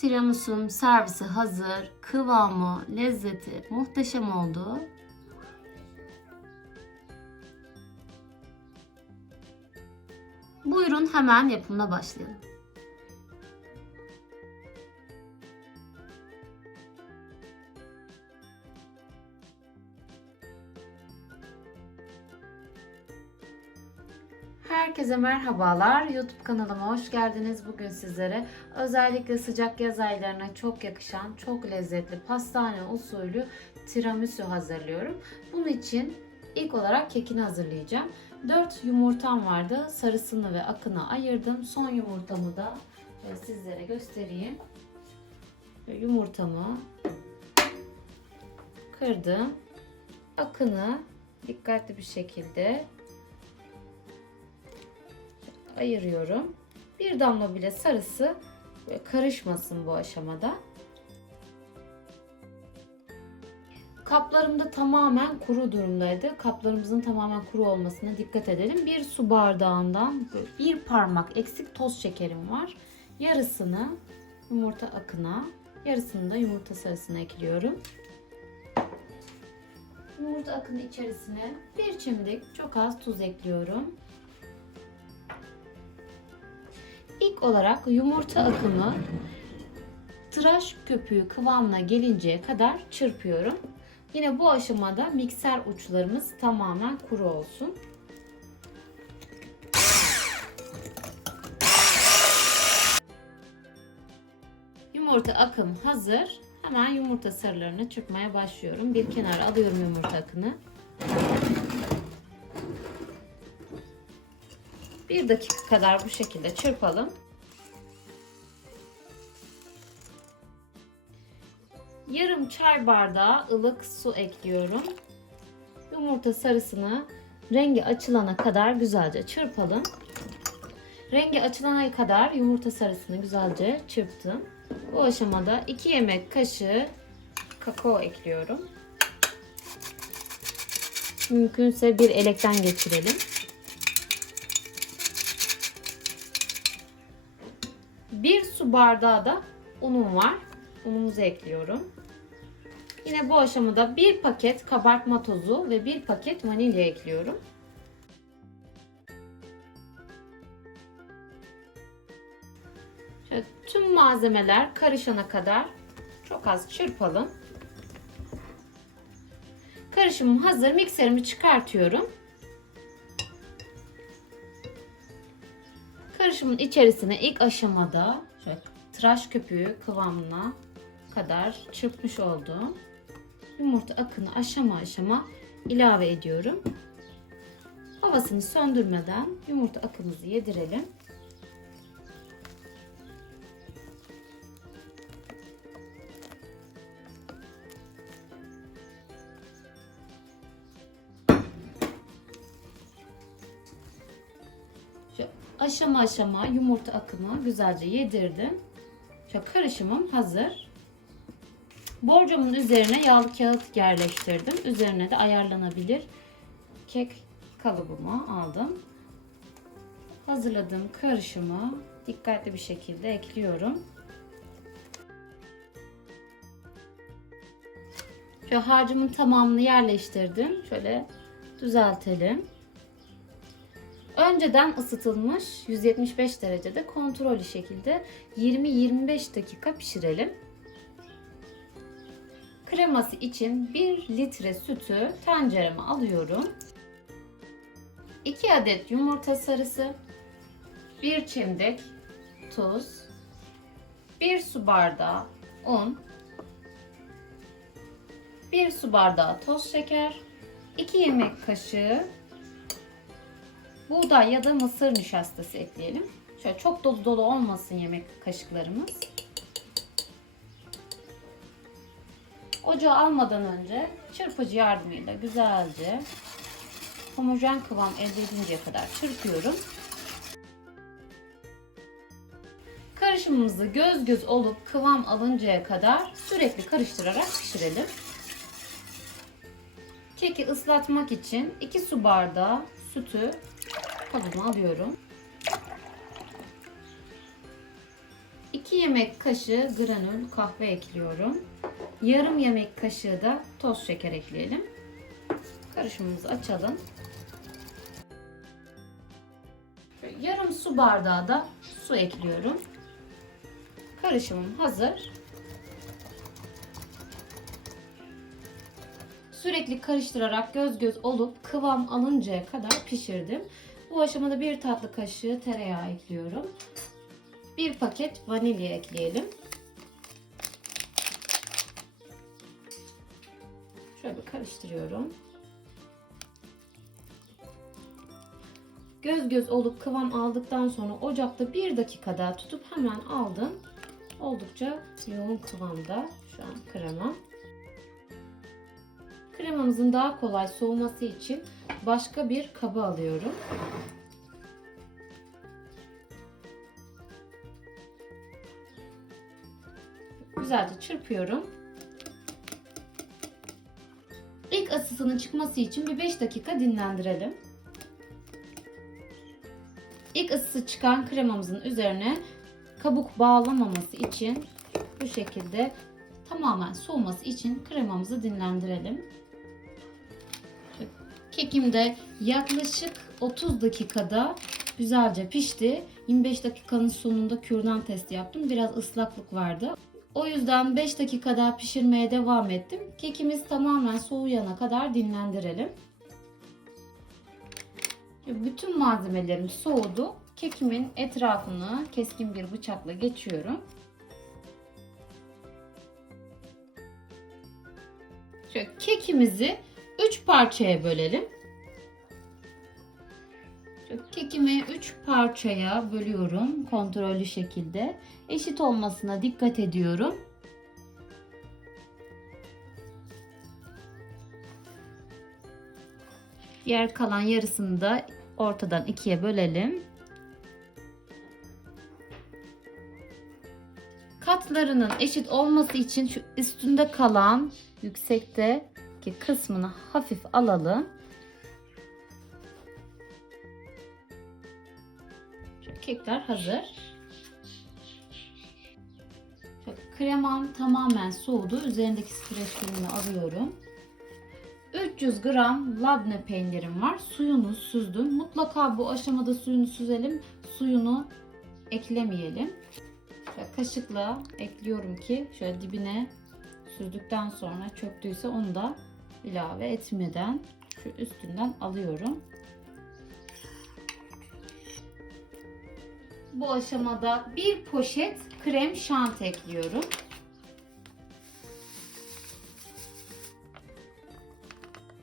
Tiramisu'm servisi hazır. Kıvamı, lezzeti muhteşem oldu. Buyurun hemen yapımına başlayalım. Herkese merhabalar. YouTube kanalıma hoş geldiniz. Bugün sizlere özellikle sıcak yaz aylarına çok yakışan, çok lezzetli pastane usulü tiramisu hazırlıyorum. Bunun için ilk olarak kekini hazırlayacağım. 4 yumurtam vardı. Sarısını ve akını ayırdım. Son yumurtamı da şöyle sizlere göstereyim. Yumurtamı kırdım. Akını dikkatli bir şekilde ayırıyorum. Bir damla bile sarısı karışmasın bu aşamada. Kaplarım da tamamen kuru durumdaydı. Kaplarımızın tamamen kuru olmasına dikkat edelim. Bir su bardağından bir parmak eksik toz şekerim var. Yarısını yumurta akına, yarısını da yumurta sarısına ekliyorum. Yumurta akını içerisine bir çimdik çok az tuz ekliyorum. İlk olarak yumurta akımı tıraş köpüğü kıvamına gelinceye kadar çırpıyorum. Yine bu aşamada mikser uçlarımız tamamen kuru olsun. Yumurta akım hazır. Hemen yumurta sarılarını çırpmaya başlıyorum. Bir kenara alıyorum yumurta akını. Bir dakika kadar bu şekilde çırpalım. Yarım çay bardağı ılık su ekliyorum. Yumurta sarısını rengi açılana kadar güzelce çırpalım. Rengi açılana kadar yumurta sarısını güzelce çırptım. Bu aşamada 2 yemek kaşığı kakao ekliyorum. Mümkünse bir elekten geçirelim. Bir su bardağı da unum var. Unumuzu ekliyorum. Yine bu aşamada bir paket kabartma tozu ve bir paket vanilya ekliyorum. Şöyle tüm malzemeler karışana kadar çok az çırpalım. Karışımım hazır. Mikserimi çıkartıyorum. Karışımın içerisine ilk aşamada şöyle tıraş köpüğü kıvamına kadar çırpmış olduğum yumurta akını aşama aşama ilave ediyorum. Havasını söndürmeden yumurta akımızı yedirelim. Şu aşama aşama yumurta akımı güzelce yedirdim. Şu karışımım hazır. Borcamın üzerine yağlı kağıt yerleştirdim. Üzerine de ayarlanabilir kek kalıbımı aldım. Hazırladığım karışımı dikkatli bir şekilde ekliyorum. Şu harcımın tamamını yerleştirdim. Şöyle düzeltelim. Önceden ısıtılmış 175 derecede kontrollü şekilde 20-25 dakika pişirelim. Kreması için 1 litre sütü tencereme alıyorum. 2 adet yumurta sarısı, 1 çimdik tuz, 1 su bardağı un, 1 su bardağı toz şeker, 2 yemek kaşığı buğday ya da mısır nişastası ekleyelim. Şöyle çok dolu dolu olmasın yemek kaşıklarımız. Ocağa almadan önce çırpıcı yardımıyla güzelce homojen kıvam elde edinceye kadar çırpıyorum. Karışımımızı göz göz olup kıvam alıncaya kadar sürekli karıştırarak pişirelim. Keki ıslatmak için 2 su bardağı sütü kabıma alıyorum. 2 2 yemek kaşığı granül kahve ekliyorum. Yarım yemek kaşığı da toz şeker ekleyelim. Karışımımızı açalım. Yarım su bardağı da su ekliyorum. Karışımım hazır. Sürekli karıştırarak göz göz olup kıvam alıncaya kadar pişirdim. Bu aşamada bir tatlı kaşığı tereyağı ekliyorum. Bir paket vanilya ekleyelim. Şöyle karıştırıyorum. Göz göz olup kıvam aldıktan sonra ocakta bir dakika daha tutup hemen aldım. Oldukça yoğun kıvamda şu an krema. Kremamızın daha kolay soğuması için başka bir kaba alıyorum. Güzelce çırpıyorum. İlk ısısının çıkması için bir 5 dakika dinlendirelim. İlk ısısı çıkan kremamızın üzerine kabuk bağlamaması için bu şekilde tamamen soğuması için kremamızı dinlendirelim. Kekim de yaklaşık 30 dakikada güzelce pişti. 25 dakikanın sonunda kürdan testi yaptım. Biraz ıslaklık vardı. O yüzden 5 dakika daha pişirmeye devam ettim. Kekimiz tamamen soğuyana kadar dinlendirelim. Bütün malzemelerim soğudu. Kekimin etrafını keskin bir bıçakla geçiyorum. Şöyle kekimizi 3 parçaya bölelim. Kekimi 3 parçaya bölüyorum kontrollü şekilde. Eşit olmasına dikkat ediyorum. Diğer kalan yarısını da ortadan ikiye bölelim. Katlarının eşit olması için şu üstünde kalan yüksekteki kısmını hafif alalım. Kekler hazır. Kremam tamamen soğudu. Üzerindeki streç filmini alıyorum. 300 gram labne peynirim var. Suyunu süzdüm. Mutlaka bu aşamada suyunu süzelim. Suyunu eklemeyelim. Şöyle kaşıkla ekliyorum ki şöyle dibine süzdükten sonra çöktüyse onu da ilave etmeden şu üstünden alıyorum. Bu aşamada bir poşet krem şanti ekliyorum.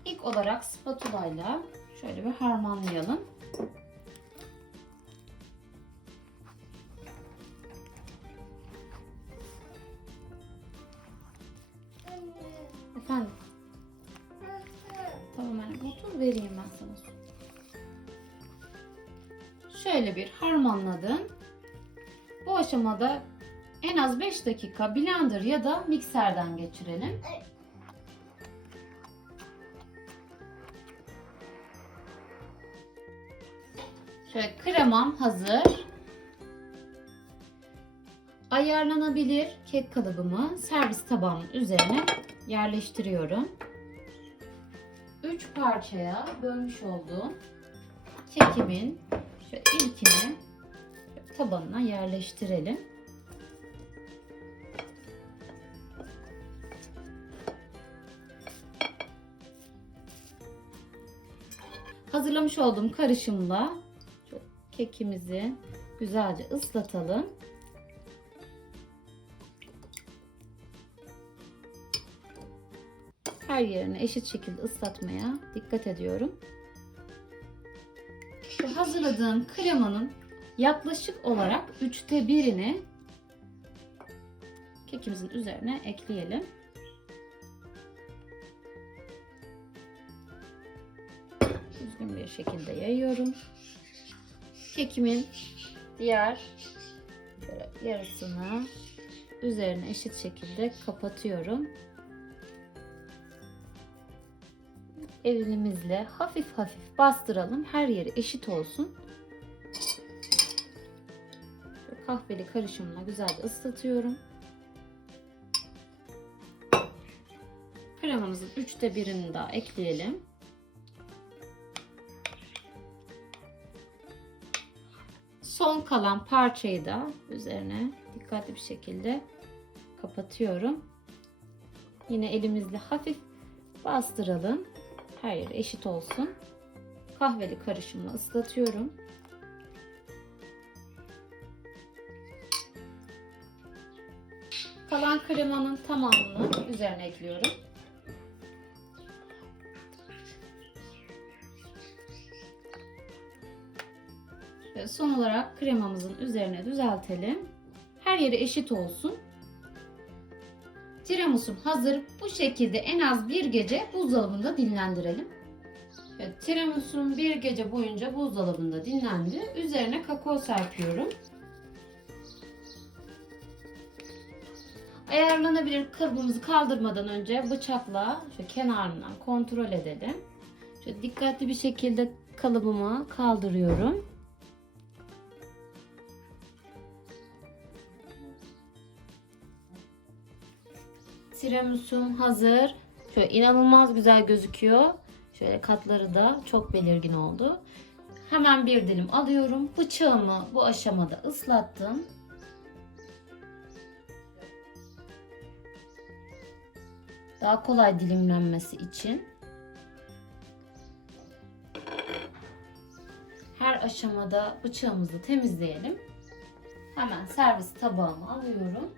İlk olarak spatula ile şöyle bir harmanlayalım. Efendim? Otur vereyim ben sana. Şöyle bir harmanladım. Bu aşamada en az 5 dakika blender ya da mikserden geçirelim. Şöyle kremam hazır. Ayarlanabilir kek kalıbımı servis tabağımın üzerine yerleştiriyorum. 3 parçaya bölmüş olduğum kekimin ilkini tabanına yerleştirelim. Hazırlamış olduğum karışımla kekimizi güzelce ıslatalım. Her yerini eşit şekilde ıslatmaya dikkat ediyorum. Şu hazırladığım kremanın yaklaşık olarak üçte birini kekimizin üzerine ekleyelim. Düzgün bir şekilde yayıyorum. Kekimin diğer yarısını üzerine eşit şekilde kapatıyorum. Elimizle hafif hafif bastıralım. Her yeri eşit olsun. kahveli karışımla güzelce ıslatıyorum. Kremamızın üçte birini daha ekleyelim. Son kalan parçayı da üzerine dikkatli bir şekilde kapatıyorum. Yine elimizle hafif bastıralım. Her yer eşit olsun. Kahveli karışımla ıslatıyorum. Kalan kremanın tamamını üzerine ekliyorum. Ve son olarak kremamızın üzerine düzeltelim. Her yeri eşit olsun. Tiramisum hazır. Bu şekilde en az bir gece buzdolabında dinlendirelim. Evet, tiramisum bir gece boyunca buzdolabında dinlendi. Üzerine kakao serpiyorum. Ayarlanabilir kalıbımızı kaldırmadan önce bıçakla şu kenarından kontrol edelim. Şöyle dikkatli bir şekilde kalıbımı kaldırıyorum. Tiramisum hazır. Şöyle inanılmaz güzel gözüküyor. Şöyle katları da çok belirgin oldu. Hemen bir dilim alıyorum. Bıçağımı bu aşamada ıslattım. Daha kolay dilimlenmesi için. Her aşamada bıçağımızı temizleyelim. Hemen servis tabağıma alıyorum.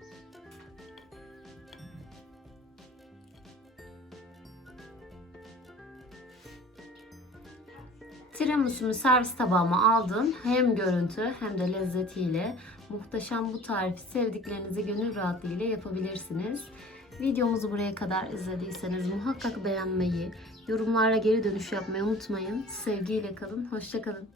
Tiramisu'mu servis tabağıma aldım. Hem görüntü hem de lezzetiyle muhteşem bu tarifi sevdiklerinizi gönül rahatlığıyla yapabilirsiniz. Videomuzu buraya kadar izlediyseniz muhakkak beğenmeyi, yorumlara geri dönüş yapmayı unutmayın. Sevgiyle kalın, hoşça kalın.